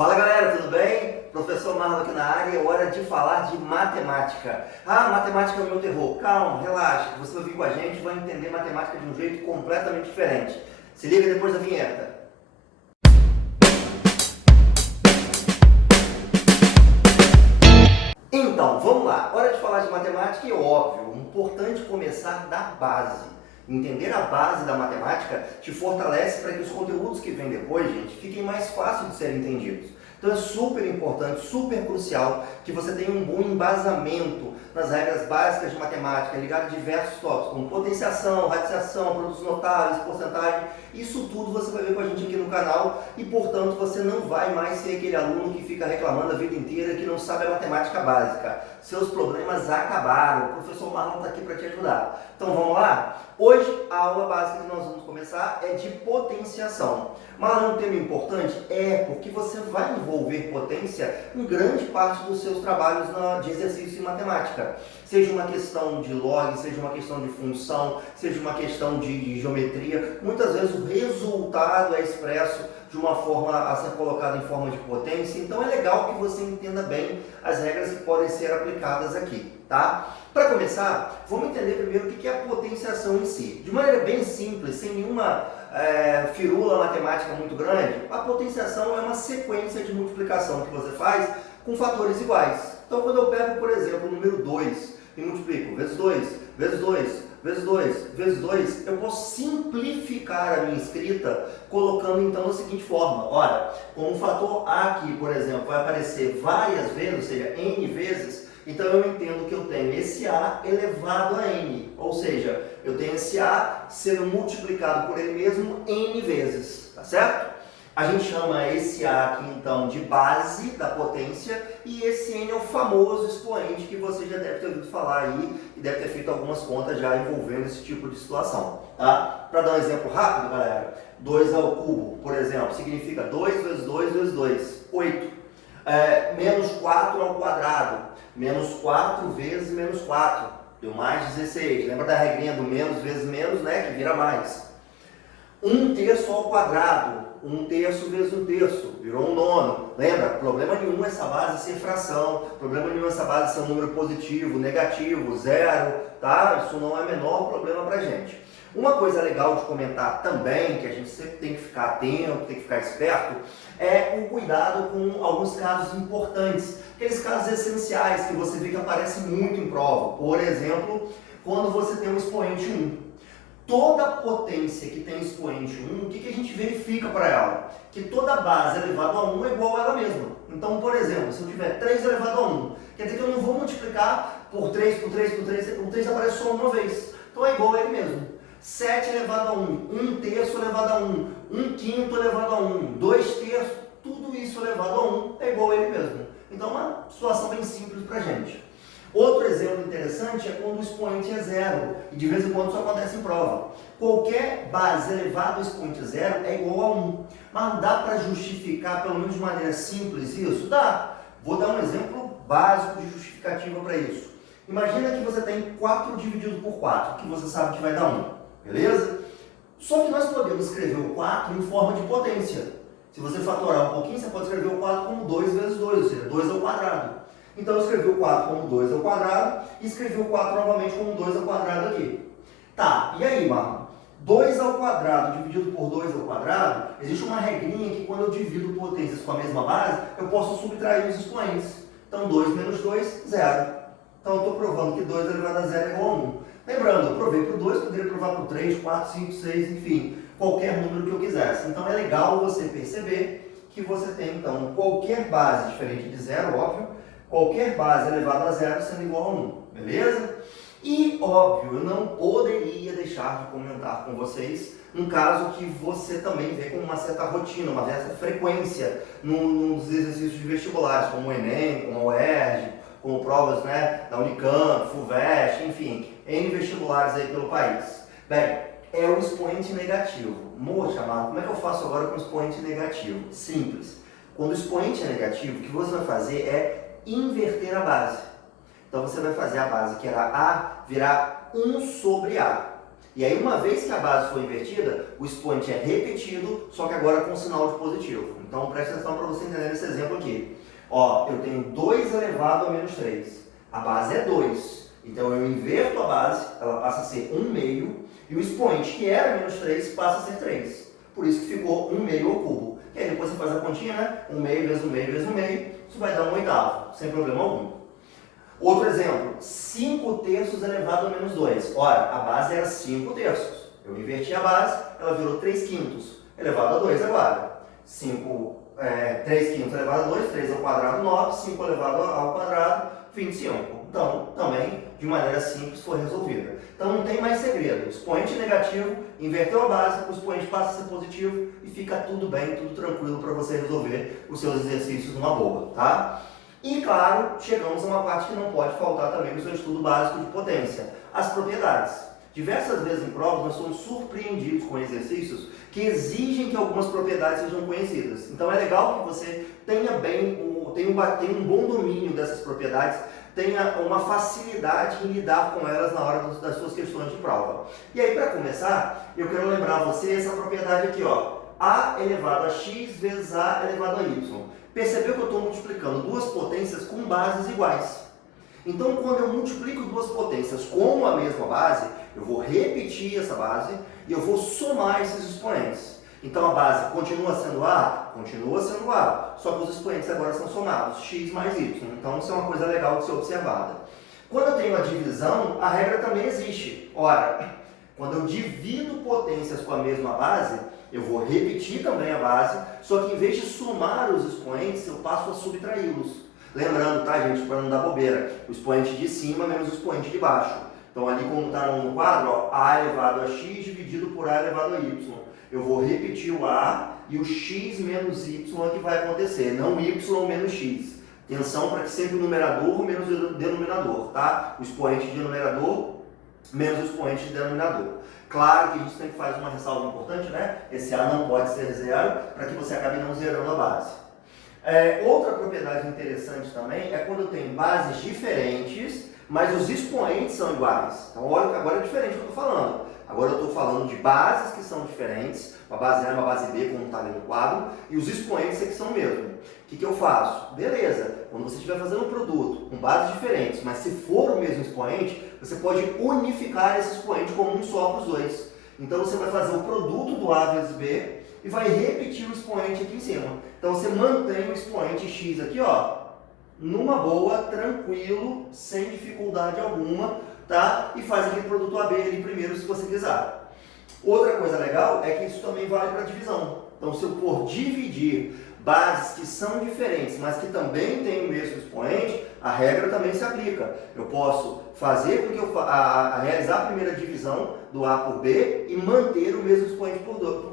Fala galera, tudo bem? Professor Marlon aqui na área, é hora de falar de matemática. Matemática é o meu terror. Calma, relaxa, você vai vir com a gente e vai entender matemática de um jeito completamente diferente. Se liga depois da vinheta. Então, vamos lá. Hora de falar de matemática e óbvio, importante começar da base. Entender a base da matemática te fortalece para que os conteúdos que vêm depois, gente, fiquem mais fáceis de serem entendidos. Então é super importante, super crucial que você tenha um bom embasamento nas regras básicas de matemática, ligado a diversos tópicos, como potenciação, radiciação, produtos notáveis, porcentagem. Isso tudo você vai ver com a gente aqui no canal e, portanto, você não vai mais ser aquele aluno que fica reclamando a vida inteira que não sabe a matemática básica. Seus problemas acabaram. O professor Marlon está aqui para te ajudar. Então vamos lá? Hoje a aula básica que nós vamos começar é de potenciação. Mas é um tema importante? Porque você vai envolver potência em grande parte dos seus trabalhos de exercício em matemática. Seja uma questão de log, seja uma questão de função, seja uma questão de geometria. Muitas vezes o resultado é expresso de uma forma a ser colocado em forma de potência. Então é legal que você entenda bem as regras que podem ser aplicadas aqui, tá? Para começar, vamos entender primeiro o que é a potenciação em si. De maneira bem simples, sem nenhuma firula matemática muito grande, a potenciação é uma sequência de multiplicação que você faz com fatores iguais. Então, quando eu pego, por exemplo, o número 2 e multiplico vezes 2, vezes 2, vezes 2, vezes 2, eu posso simplificar a minha escrita colocando então da seguinte forma. Ora, como o fator A aqui, por exemplo, vai aparecer várias vezes, ou seja, n vezes, então eu entendo que eu tenho esse A elevado a n, ou seja, eu tenho esse A sendo multiplicado por ele mesmo n vezes, tá certo? A gente chama esse A aqui então de base da potência e esse n é o famoso expoente que você já deve ter ouvido falar aí e deve ter feito algumas contas já envolvendo esse tipo de situação, tá? Para dar um exemplo rápido, galera, 2 ao cubo, por exemplo, significa 2 vezes 2 vezes 2, 8. Menos 4 ao quadrado, menos 4 vezes menos 4, deu mais 16. Lembra da regrinha do menos vezes menos, né? Que vira mais. 1/3 ao quadrado, 1/3 vezes 1/3, virou 1/9. Lembra? Problema nenhum essa base ser fração, problema nenhum essa base ser um número positivo, negativo, zero, tá? Isso não é menor problema pra gente. Uma coisa legal de comentar também, que a gente sempre tem que ficar atento, tem que ficar esperto, é o cuidado com alguns casos importantes, aqueles casos essenciais que você vê que aparecem muito em prova. Por exemplo, quando você tem um expoente 1. Toda potência que tem expoente 1, o que a gente verifica para ela? Que toda base elevada a 1 é igual a ela mesma. Então, por exemplo, se eu tiver 3 elevado a 1, quer dizer que eu não vou multiplicar por 3, por 3, por 3, o 3 aparece só uma vez. Então é igual a ele mesmo. 7 elevado a 1, 1/3 elevado a 1, 1/5 elevado a 1, 2/3, tudo isso elevado a 1 é igual a ele mesmo. Então é uma situação bem simples para a gente. Outro exemplo interessante é quando o expoente é zero, e de vez em quando isso acontece em prova. Qualquer base elevada ao expoente zero é igual a 1. Mas dá para justificar, pelo menos de maneira simples, isso? Dá. Vou dar um exemplo básico de justificativa para isso. Imagina que você tem 4 dividido por 4, que você sabe que vai dar 1. Beleza? Só que nós podemos escrever o 4 em forma de potência. Se você fatorar um pouquinho, você pode escrever o 4 como 2 vezes 2, ou seja, 2 ao quadrado. Então eu escrevi o 4 como 2 ao quadrado e escrevi o 4 novamente como 2 ao quadrado aqui. Tá, e aí, Marlon? 2 ao quadrado dividido por 2 ao quadrado, existe uma regrinha que quando eu divido potências com a mesma base, eu posso subtrair os expoentes. Então 2 menos 2, 0. Então eu estou provando que 2 elevado a 0 é igual a 1. Lembrando, eu provei para o 2, poderia provar para o 3, 4, 5, 6, enfim, qualquer número que eu quisesse. Então é legal você perceber que você tem, então, qualquer base diferente de 0, óbvio, qualquer base elevada a 0 sendo igual a 1, beleza? E, óbvio, eu não poderia deixar de comentar com vocês um caso que você também vê com uma certa rotina, uma certa frequência nos exercícios de vestibulares, como o Enem, como a UERJ, como provas, né, da Unicamp, FUVEST, enfim, N vestibulares aí pelo país. Bem, é o expoente negativo. Moça, Marco, como é que eu faço agora com o expoente negativo? Simples. Quando o expoente é negativo, o que você vai fazer é inverter a base. Então você vai fazer a base que era A virar 1 sobre A. E aí, uma vez que a base foi invertida, o expoente é repetido, só que agora com sinal de positivo. Então, preste atenção para você entender esse exemplo aqui. Ó, eu tenho 2 elevado a menos 3. A base é 2. Então, eu inverto a base, ela passa a ser 1 meio, e o expoente, que era menos 3, passa a ser 3. Por isso que ficou 1 meio ao cubo. E aí, depois você faz a continha, né? 1 meio vezes 1 meio vezes 1 meio, isso vai dar 1/8, sem problema algum. Outro exemplo, 5 terços elevado a menos 2. Ora, a base era 5 terços. Eu inverti a base, ela virou 3 quintos, elevado a 2 agora. 3 quintos elevado a 2, 3 ao quadrado, 9, 5 elevado ao quadrado, 25. Então, também, de maneira simples, foi resolvida. Então, não tem mais segredo. O expoente negativo, inverteu a base, o expoente passa a ser positivo e fica tudo bem, tudo tranquilo para você resolver os seus exercícios numa boa, tá? E, claro, chegamos a uma parte que não pode faltar também no seu estudo básico de potência, as propriedades. Diversas vezes em provas nós somos surpreendidos com exercícios que exigem que algumas propriedades sejam conhecidas. Então é legal que você tenha um bom domínio dessas propriedades, tenha uma facilidade em lidar com elas na hora das suas questões de prova. E aí, para começar, eu quero lembrar a você essa propriedade aqui, ó, a elevado a x vezes a elevado a y. Percebeu que eu estou multiplicando duas potências com bases iguais. Então, quando eu multiplico duas potências com a mesma base, eu vou repetir essa base e eu vou somar esses expoentes. Então, a base continua sendo A? Continua sendo A, só que os expoentes agora são somados, x mais y. Então, isso é uma coisa legal de ser observada. Quando eu tenho a divisão, a regra também existe. Ora, quando eu divido potências com a mesma base, eu vou repetir também a base, só que em vez de somar os expoentes, eu passo a subtraí-los. Lembrando, tá, gente, para não dar bobeira, o expoente de cima menos o expoente de baixo. Então, ali como está no quadro, ó, a elevado a x dividido por a elevado a y. Eu vou repetir o a e o x menos y é que vai acontecer, não y menos x. Atenção para que sempre o numerador menos o denominador, tá? O expoente de numerador menos o expoente de denominador. Claro que a gente sempre faz uma ressalva importante, né? Esse A não pode ser zero, para que você acabe não zerando a base. Outra propriedade interessante também é quando eu tenho bases diferentes, mas os expoentes são iguais. Então, olha, agora é diferente do que eu estou falando. Agora eu estou falando de bases que são diferentes, uma base A e uma base B, como está ali no quadro, e os expoentes é que são o mesmo. O que eu faço? Beleza, quando você estiver fazendo um produto com bases diferentes, mas se for o mesmo expoente, você pode unificar esse expoente como um só para os dois. Então você vai fazer o produto do A vezes B e vai repetir o expoente aqui em cima. Então você mantém o expoente x aqui, ó, numa boa, tranquilo, sem dificuldade alguma, tá? E faz aquele produto AB ali primeiro, se você quiser. Outra coisa legal é que isso também vale para divisão. Então, se eu for dividir bases que são diferentes, mas que também têm o mesmo expoente, a regra também se aplica. Eu posso fazer com que realizar a primeira divisão do A por B e manter o mesmo expoente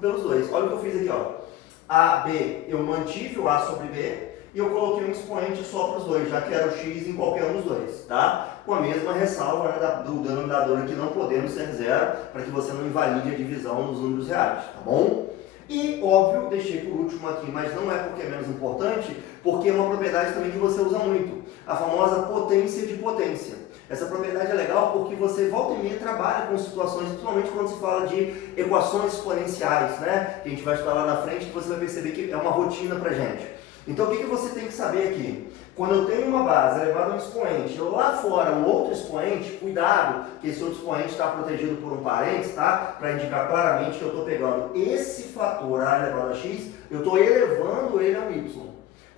pelos dois. Olha o que eu fiz aqui, ó. A, B, eu mantive o A sobre B e eu coloquei um expoente só para os dois, já que era o x em qualquer um dos dois, tá? Com a mesma ressalva, né, do denominador aqui não podendo ser zero, para que você não invalide a divisão nos números reais, tá bom? E, óbvio, deixei por último aqui, mas não é porque é menos importante, porque é uma propriedade também que você usa muito, a famosa potência de potência. Essa propriedade é legal porque você volta e meia trabalha com situações, principalmente quando se fala de equações exponenciais, né? Que a gente vai estudar lá na frente, que você vai perceber que é uma rotina pra gente. Então, o que você tem que saber aqui? Quando eu tenho uma base elevada a um expoente, eu lá fora um outro expoente, cuidado, que esse outro expoente está protegido por um parênteses, tá? Para indicar claramente que eu estou pegando esse fator A elevado a x, eu estou elevando ele a um y.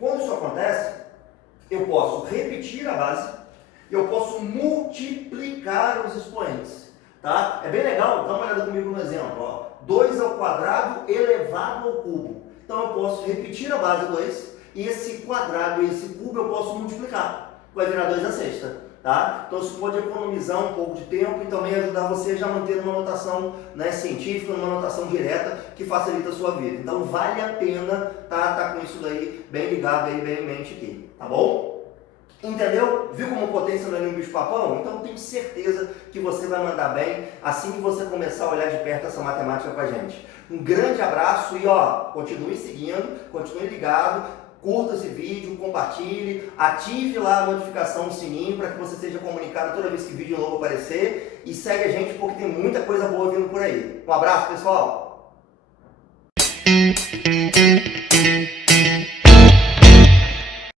Quando isso acontece, eu posso repetir a base, eu posso multiplicar os expoentes, tá? É bem legal, dá uma olhada comigo no exemplo, ó. 2 ao quadrado elevado ao cubo. Então eu posso repetir a base 2 e esse quadrado e esse cubo eu posso multiplicar. Vai virar 2 à sexta, tá? Então isso pode economizar um pouco de tempo e também ajudar você a já manter uma notação, né, científica, uma notação direta que facilita a sua vida. Então vale a pena tá com isso daí bem ligado aí, bem em mente aqui, tá bom? Entendeu? Viu como potência não é um bicho-papão? Então tenho certeza que você vai mandar bem assim que você começar a olhar de perto essa matemática com a gente. Um grande abraço e ó, continue seguindo, continue ligado. curta esse vídeo, compartilhe, ative lá a notificação, o sininho, para que você seja comunicado toda vez que vídeo novo aparecer e segue a gente porque tem muita coisa boa vindo por aí. Um abraço, pessoal!